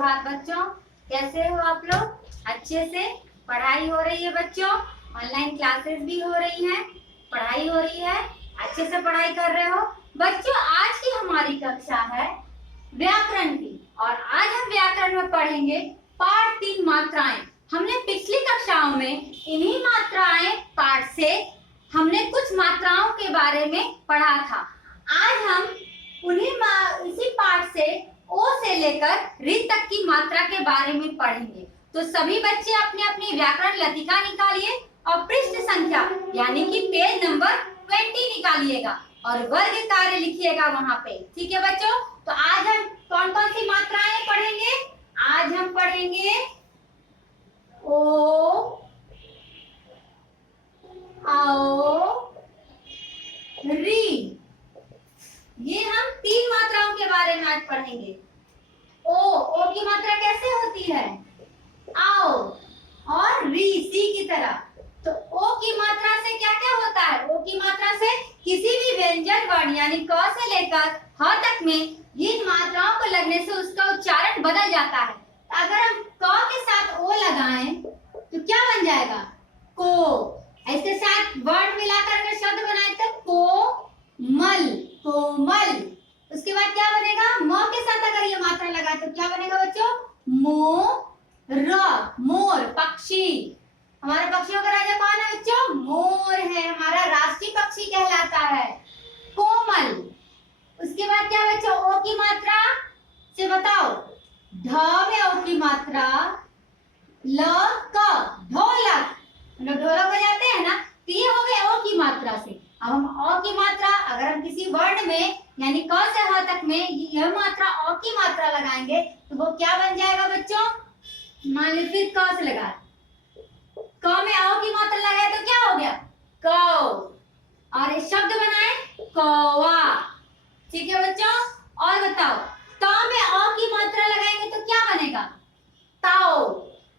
सुप्रभात बच्चों, कैसे हो आप लोग? अच्छे से पढ़ाई हो रही है बच्चों, ऑनलाइन क्लासेस भी हो रही हैं, पढ़ाई हो रही है, अच्छे से पढ़ाई कर रहे हो बच्चों। आज की हमारी कक्षा है व्याकरण की और आज हम व्याकरण में पढ़ेंगे पाठ 3 मात्राएं। हमने पिछली कक्षाओं में इन्हीं मात्राएं पाठ से हमने कुछ मात्राओं के बारे में पढ़ा था। आज हम इसी पाठ से ओ से लेकर री तक की मात्रा के बारे में पढ़ेंगे। तो सभी बच्चे अपने अपनी व्याकरण लतिका निकालिए और पृष्ठ संख्या यानी कि पेज नंबर 20 निकालिएगा और वर्ग कार्य लिखिएगा वहां पे। ठीक है बच्चों, तो आज हम कौन कौन सी मात्राएं पढ़ेंगे? आज हम पढ़ेंगे ओ, आओ, री। ये हम 3 मात्राओं के बारे में आज पढ़ेंगे। ओ की मात्रा कैसे होती है? आओ, और री सी की तरह। तो ओ की मात्रा से क्या क्या होता है? ओ की मात्रा से किसी भी व्यंजन वर्ण यानी क से लेकर ह तक में इन मात्राओं को लगने से उसका उच्चारण बदल जाता है। अगर हम क के साथ ओ लगाएं तो क्या बन जाएगा? को। इसके साथ वर्ण मिलाकर अगर शब्द बनाए तो कोमल, कोमल। उसके बाद क्या बनेगा? म के साथ अगर ये मात्रा लगाए तो क्या बनेगा बच्चों? मोर, मोर, पक्षी। हमारे पक्षियों का राजा कौन है बच्चों? मोर है, हमारा राष्ट्रीय पक्षी कहलाता है। कोमल। उसके बाद क्या बच्चों? ओ की मात्रा से बताओ। ढ में ओ की मात्रा, ल क, ढोलक। हम लोग ढोलक बजाते हैं ना, तो ये हो गया ओ की मात्रा से। अब हम अ की मात्रा अगर हम किसी वर्ण में यानी क से ह तक में यह मात्रा अ की मात्रा लगाएंगे तो वो क्या बन जाएगा बच्चों? मान लीजिए फिर क से लगा, क में अ की मात्रा लगाए तो क्या हो गया? कौ। और ये शब्द बनाए कौवा। ठीक है बच्चों, और बताओ त में अ की मात्रा लगाएंगे तो क्या बनेगा? ताओ।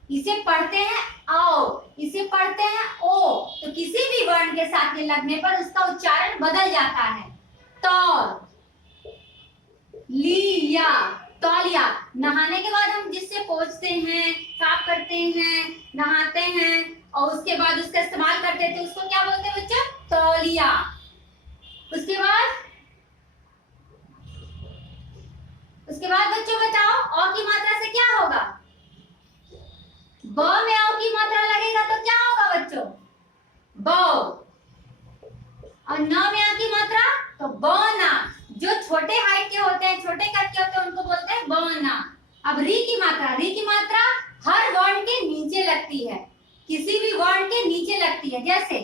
इसे पढ़ते हैं आओ, इसे पढ़ते हैं ओ। तो किसी भी वर्ण के साथ में लगने पर उसका उच्चारण बदल जाता है। तौर, लिया, तौलिया। नहाने के बाद हम जिससे पोंछते हैं, साफ करते हैं, नहाते हैं और उसके बाद उसका इस्तेमाल करते थे, उसको क्या बोलते हैं बच्चों? तौलिया। उसके बाद बच्चों बताओ अ की मात्रा से क्या होगा? ब में अ की मात्रा लगेगा तो क्या होगा बच्चों? बौ। और न में आ की मात्रा तो बौना। जो छोटे हाइट के होते हैं, छोटे कद के होते हैं, उनको बोलते हैं बौना। अब री की मात्रा हर वर्ण के नीचे लगती है, किसी भी वर्ण के नीचे लगती है। जैसे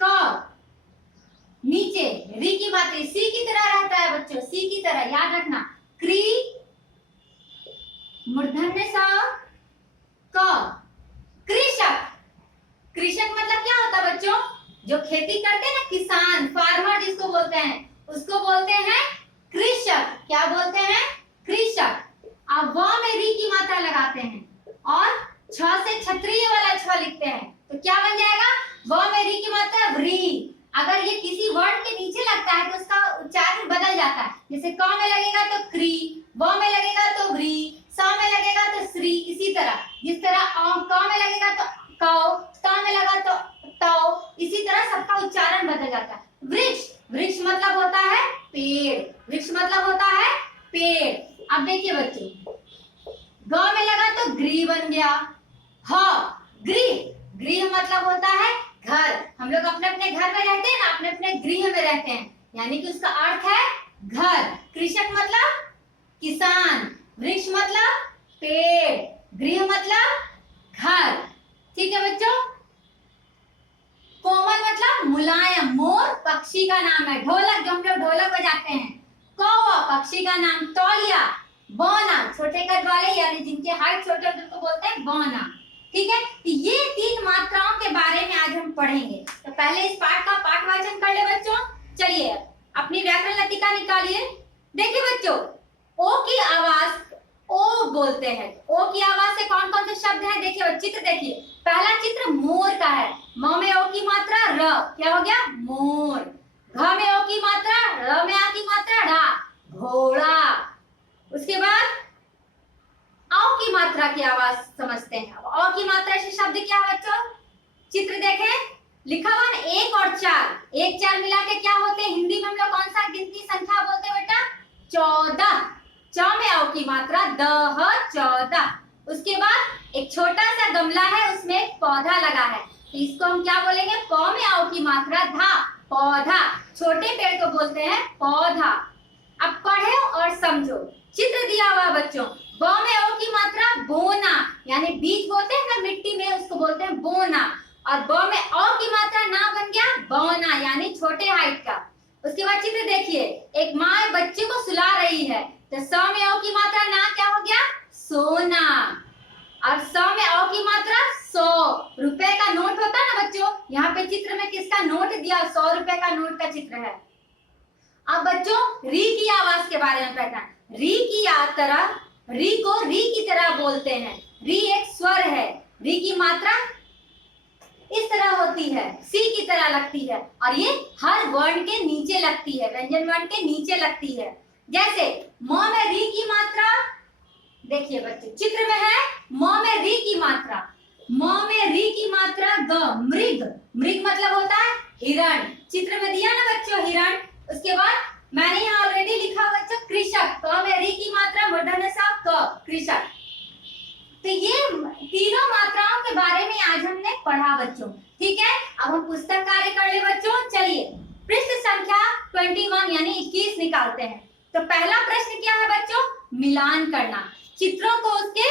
क नीचे, री की मात्रा सी की तरह रहता है बच्चों, सी की तरह याद रखना। क्री मूर्धन्य स क, कृषक। कृषक मतलब क्या होता है बच्चों? जो खेती करते हैं ना, किसान, फार्मर जिसको बोलते हैं, उसको बोलते हैं कृषक। क्या बोलते हैं? कृषक। अब व में री की मात्रा लगाते हैं और छ से क्षत्रिय वाला छ लिखते हैं तो क्या बन जाएगा? व में री की मात्रा व्री। अगर ये किसी वर्ण के नीचे लगता है तो उसका उच्चारण बदल जाता है। जैसे क में लगेगा तो क्री, व में लगेगा तो व्री, स में लगेगा तो श्री। इसी तरह जिस तरह क में लगेगा तो कौ, त में लगा तो तौ, इसी तरह सबका उच्चारण बदल जाता है। वृक्ष, वृक्ष मतलब होता है पेड़, वृक्ष मतलब होता है पेड़। अब देखिए बच्चों, ग में लगा तो गृह बन गया। ह, गृह, गृह मतलब होता है घर। हम लोग अपने अपने घर में रहते हैं ना, अपने अपने गृह में रहते हैं, यानी कि उसका अर्थ है घर। कृषक मतलब किसान, वृक्ष मतलब पेड़, गृह मतलब घर। ठीक है बच्चों। कोमल मतलब मुलायम, मोर पक्षी का नाम है। ढोलक, जो हम लोग ढोलक बजाते हैं। कौवा पक्षी का नाम। तौलिया, बौना, छोटे कद वाले यानी जिनके हाइट छोटे होते हैं उनको बोलते हैं बौना। ठीक है, तो ये 3 मात्राओं के बारे में आज हम पढ़ेंगे। तो पहले इस पाठ का पाठवाचन कर ले बच्चों। चलिए अपनी व्याकरण लतिका निकालिए। देखिए बच्चों, ओ की आवाज ओ बोलते हैं। ओ की आवाज से कौन कौन से शब्द हैं? देखिए चित्र देखिए। पहला चित्र मोर का है। म में ओ की मात्रा र, क्या हो गया? मोर। घ में ओ की मात्रा, र में आ की मात्रा ढा, घोड़ा। उसके बाद मात्रा की आवाज समझते हैं। अब अ की मात्रा से शब्द क्या है बच्चों? चित्र देखें, लिखा हुआ ना 1 और 4, 1 4 मिला के क्या होते हैं? हिंदी में हम लोग कौन सा गिनती संख्या बोलते हैं बेटा? 14। च में अ की मात्रा दह 14। उसके बाद एक छोटा सा गमला है, उसमें एक पौधा लगा है, तो इसको हम क्या बोलेंगे? प में अ की मात्रा धा, पौधा। छोटे पेड़ को बोलते हैं पौधा। अब पढ़ो और समझो। चित्र दिया हुआ बच्चों, ब में अ की मात्रा बोना, यानी बीज बोते हैं ना मिट्टी में, उसको बोलते हैं बोना। और ब में अ की मात्रा ना बन गया बौना, यानी छोटे हाइट का। उसके बाद चित्र देखिए, एक माँ बच्चे को सुला रही है, तो स में अ की मात्रा ना क्या हो गया? सोना। और 100 में अ की मात्रा 100। रुपए का नोट होता है ना बच्चों, यहाँ पे चित्र में किसका नोट दिया? 100 रुपए का नोट का चित्र है। अब बच्चों री की आवाज के बारे में पढ़ना। री की तरह, री को री की तरह बोलते हैं। री एक स्वर है, री की मात्रा इस तरह होती है, सी की तरह लगती है, और ये हर वर्ण के नीचे लगती है, व्यंजन वर्ण के नीचे लगती है। जैसे म में री की मात्रा, देखिए बच्चे चित्र में है म में री की मात्रा, म में री की मात्रा ग, मृग। मृग मतलब होता है हिरण, चित्र में दिया ना बच्चों हिरण। उसके बाद मैंने यहाँ ऑलरेडी लिखा बच्चों कृषक, क में री की मात्रा मूर्धन्य स क, कृषक। तो ये तीनों मात्राओं के बारे में आज हमने पढ़ा बच्चों, ठीक है। अब हम पुस्तक कार्य कर ले बच्चों। चलिए पृष्ठ संख्या 21 यानी 21 निकालते हैं। तो पहला प्रश्न क्या है बच्चों? मिलान करना, चित्रों को उसके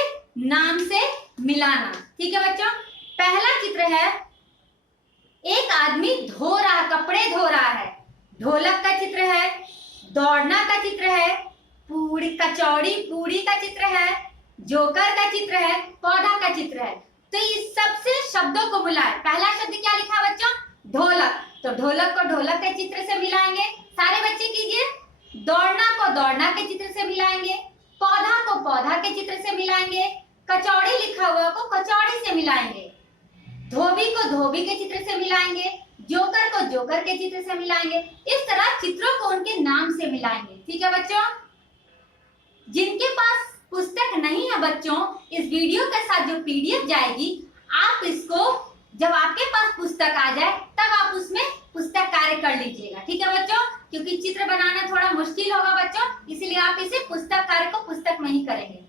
नाम से मिलाना, ठीक है बच्चों। पहला चित्र है, एक आदमी धो रहा, कपड़े धो रहा है। ढोलक का चित्र है, दौड़ना का चित्र है, पूरी कचौड़ी पूरी का चित्र है, जोकर का चित्र है, पौधा का चित्र है। तो इस सबसे शब्दों को मिलाए। पहला शब्द क्या लिखा बच्चों? ढोलक, तो ढोलक को ढोलक के चित्र से मिलाएंगे। सारे बच्चे कीजिए। दौड़ना को दौड़ना के चित्र से मिलाएंगे, पौधा को पौधा के चित्र से मिलाएंगे, कचौड़ी लिखा हुआ को कचौड़ी से मिलाएंगे, धोबी को धोबी के चित्र से मिलाएंगे, जोकर को जोकर के चित्र से मिलाएंगे। इस तरह चित्रों को उनके नाम से मिलाएंगे, ठीक है बच्चों। जिनके पास पुस्तक नहीं है बच्चों, इस वीडियो के साथ जो पीडीएफ जाएगी, आप इसको जब आपके पास पुस्तक आ जाए तब आप उसमें पुस्तक कार्य कर लीजिएगा, ठीक है बच्चों। क्योंकि चित्र बनाना थोड़ा मुश्किल होगा बच्चों, इसलिए आप इसे पुस्तक कार्य को पुस्तक में ही करेंगे।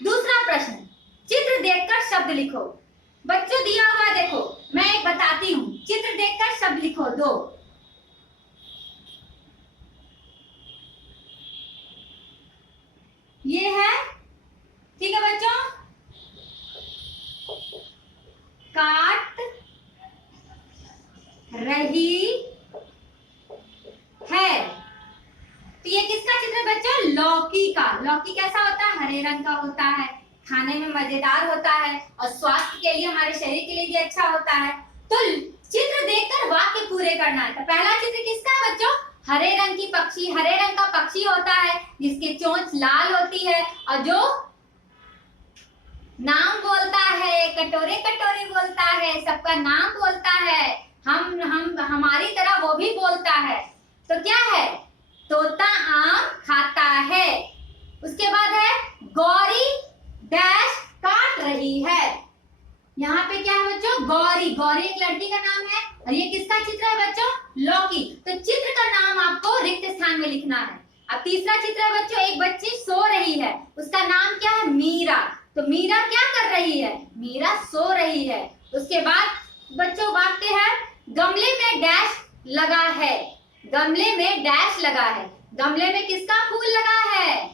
दूसरा प्रश्न, चित्र देखकर शब्द लिखो। बच्चों दिया हुआ देखो, मैं एक बताती हूँ, चित्र देखकर शब्द लिखो। 2 ये है, ठीक है बच्चों। काट रही है, तो ये किसका चित्र है बच्चों? लौकी का। लौकी कैसा होता है? हरे रंग का होता है, खाने में मजेदार होता है और स्वास्थ्य के लिए, हमारे शरीर के लिए भी अच्छा होता है। तो चित्र देखकर वाक्य पूरे करना है। तो पहला चित्र किसका है बच्चों? हरे रंग की पक्षी, हरे रंग का पक्षी होता है जिसकी चोंच लाल होती है और जो नाम बोलता है, कटोरे कटोरे बोलता है, सबका नाम बोलता है, हम हमारी तरह वो भी बोलता है। तो क्या है? तोता आम खाता है। उसके बाद है गौरी डैश काट रही है। यहाँ पे क्या है बच्चों? गौरी। गौरी एक लड़की का नाम है और ये किसका चित्र है बच्चों? लौकी। तो चित्र का नाम आपको रिक्त स्थान में लिखना है। अब तीसरा चित्र है बच्चों, एक बच्ची सो रही है, उसका नाम क्या है? मीरा। तो मीरा क्या कर रही है? मीरा सो रही है। उसके बाद बच्चों वाक्य है, गमले में डैश लगा है। गमले में डैश लगा है। गमले में किसका फूल लगा है?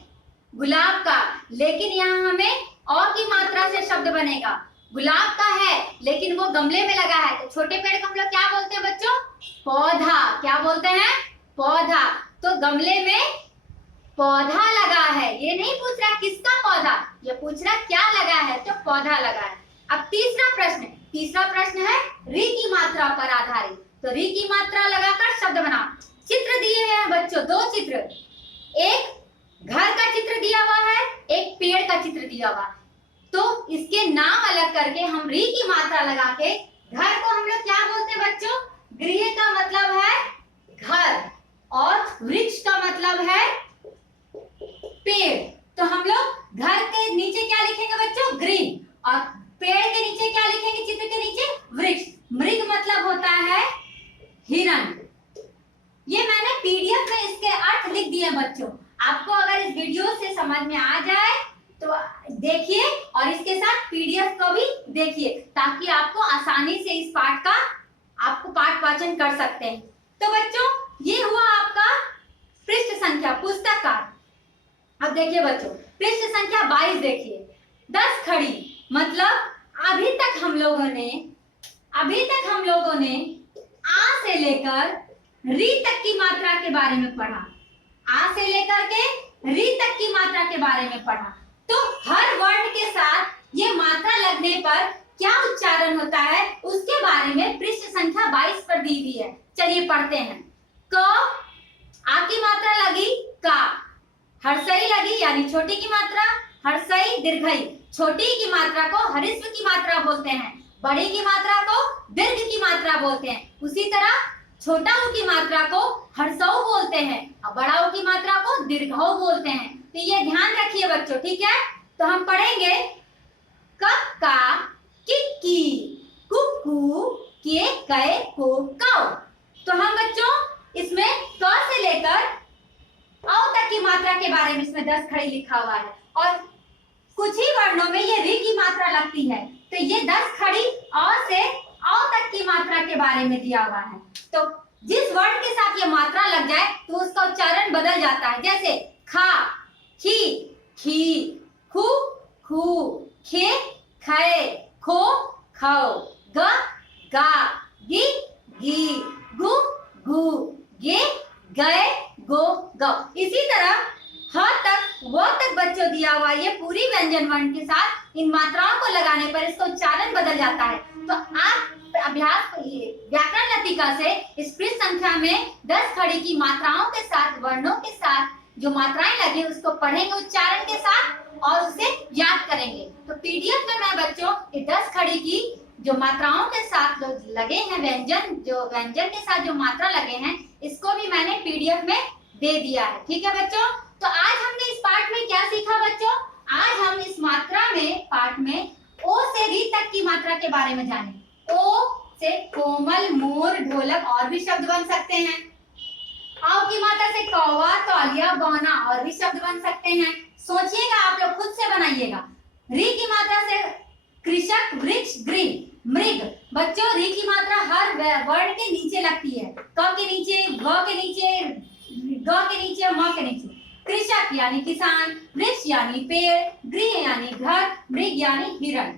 गुलाब का। लेकिन यहाँ हमें अ की मात्रा से शब्द बनेगा। गुलाब का है लेकिन वो गमले में लगा है, तो छोटे पेड़ को हम लोग क्या बोलते हैं बच्चों? पौधा। क्या बोलते हैं? पौधा। तो गमले में पौधा लगा है। ये नहीं पूछ रहा किसका पौधा, ये पूछ रहा क्या लगा है, तो पौधा लगा है। अब तीसरा प्रश्न है री की मात्रा पर आधारित। तो री की मात्रा लगाकर शब्द बनाओ। चित्र दिए हैं बच्चों, 2 चित्र, एक घर का चित्र दिया हुआ है, एक पेड़ का चित्र दिया हुआ है। तो इसके नाम अलग करके हम री की मात्रा लगा के, घर को हम लोग क्या बोलते हैं बच्चों? गृह का मतलब है घर और वृक्ष का मतलब है पेड़। तो हम लोग घर के नीचे क्या लिखेंगे और पेड़ के नीचे क्या लिखेंगे? चित्र के नीचे वृक्ष। मृग मतलब होता है हिरण। ये मैंने पीडीएफ में इसके अर्थ लिख दिए बच्चों। आपको अगर इस वीडियो से समझ में आ जाए तो देखिए और इसके साथ पीडीएफ को भी देखिए, ताकि आपको आसानी से इस पाठ का आपको पाठ वाचन कर सकते हैं। तो बच्चों ये हुआ आपका पृष्ठ संख्या, पुस्तक का। अब देखिए बच्चों पृष्ठ संख्या 22 देखिए, 10 खड़ी मतलब अभी तक हम लोगों ने आ से लेकर री तक की मात्रा के बारे में पढ़ा। आ से लेकर के री तक की मात्रा के बारे में पढ़ा। तो हर वर्ण के साथ ये मात्रा लगने पर क्या उच्चारण होता है उसके बारे में पृष्ठ संख्या 22 पर दी हुई है। चलिए पढ़ते हैं। क, आ की मात्रा लगी का, हर्षई लगी यानी छोटी की मात्रा, हर्षई दीर्घई। छोटी की मात्रा को हरिस्व की मात्रा बोलते हैं, बड़ी की मात्रा को दीर्घ की मात्रा बोलते हैं। उसी तरह छोटा ऊ की मात्रा को हर्षऊ बोलते हैं और बड़ा ऊ की मात्रा को दीर्घऊ बोलते हैं। तो ये ध्यान रखिए बच्चों, ठीक है। तो हम पढ़ेंगे कक्का, किक्की, कुक्कू, के, कै, को, कौ। तो हम बच्चों इसमें क से लेकर औ तक की मात्रा के बारे में इसमें 10 खड़ी लिखा हुआ है और कुछ ही वर्णों में ये री की मात्रा लगती है। तो ये 10 खड़ी अ से औ तक की मात्रा के बारे में दिया हुआ है। तो जिस वर्ण के साथ ये मात्रा लग जाए तो उसका उच्चारण बदल जाता है। जैसे खा, खी, खी, खू, खू, खे, खे, खो, खौ, ग, गा, गी, गी, गु, गु, गे, गए, गो, गौ। इसी तरह ह तक व तक बच्चों दिया हुआ ये पूरी व्यंजन वर्ण के साथ इन मात्राओं को लगाने पर इसका उच्चारण बदल जाता है। तो आप अभ्यास व्याकरण लतिका से इस पृष्ठ संख्या में 10 खड़ी की मात्राओं के साथ वर्णों के साथ जो मात्राएं लगी उसको पढ़ेंगे उच्चारण के साथ और उसे याद करेंगे। तो पीडीएफ में मैं बच्चों ये 10 खड़ी की जो मात्राओं के साथ लगे हैं व्यंजन, जो व्यंजन के साथ जो मात्रा लगे हैं इसको भी मैंने पीडीएफ में दे दिया है। ठीक है बच्चों। तो आज हमने इस पाठ में क्या सीखा बच्चों? आज हम इस मात्रा में पाठ में ओ से री तक की मात्रा के बारे में जाने। ओ से कोमल, मोर, ढोलक और भी शब्द बन सकते हैं। औ की मात्रा से कौवा, तौलिया, बौना और भी शब्द बन सकते हैं। सोचिएगा, आप लोग खुद से बनाइएगा। री की मात्रा से कृषक, वृक्ष, गृह, मृग। बच्चों री की मात्रा हर वर्ण के नीचे लगती है। क के नीचे, ग के नीचे, ग के नीचे, म के नीचे। कृषक यानी किसान, वृक्ष यानी पेड़, गृह यानी घर, मृग यानी हिरण।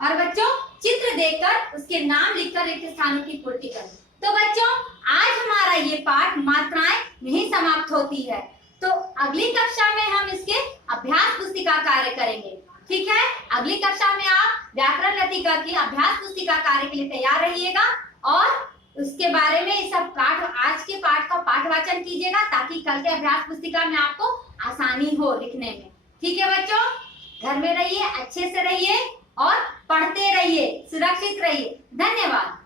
और बच्चों चित्र देखकर उसके नाम लिखकर रिक्त स्थानों की पूर्ति करें। तो बच्चों आज हमारा ये पाठ मात्राएं यहीं समाप्त होती है। तो अगली कक्षा में हम इसके अभ्यास पुस्तिका कार्य करेंगे। ठीक है। अगली कक्षा में आप व्याकरण लतिका की अभ्यास पुस्तिका कार्य के लिए तैयार रहिएगा और उसके बारे में सब पाठ, आज के पाठ का पाठ वाचन कीजिएगा ताकि कल के अभ्यास पुस्तिका में आपको आसानी हो लिखने में। ठीक है बच्चों, घर में रहिए, अच्छे से रहिए और पढ़ते रहिए, सुरक्षित रहिए। धन्यवाद।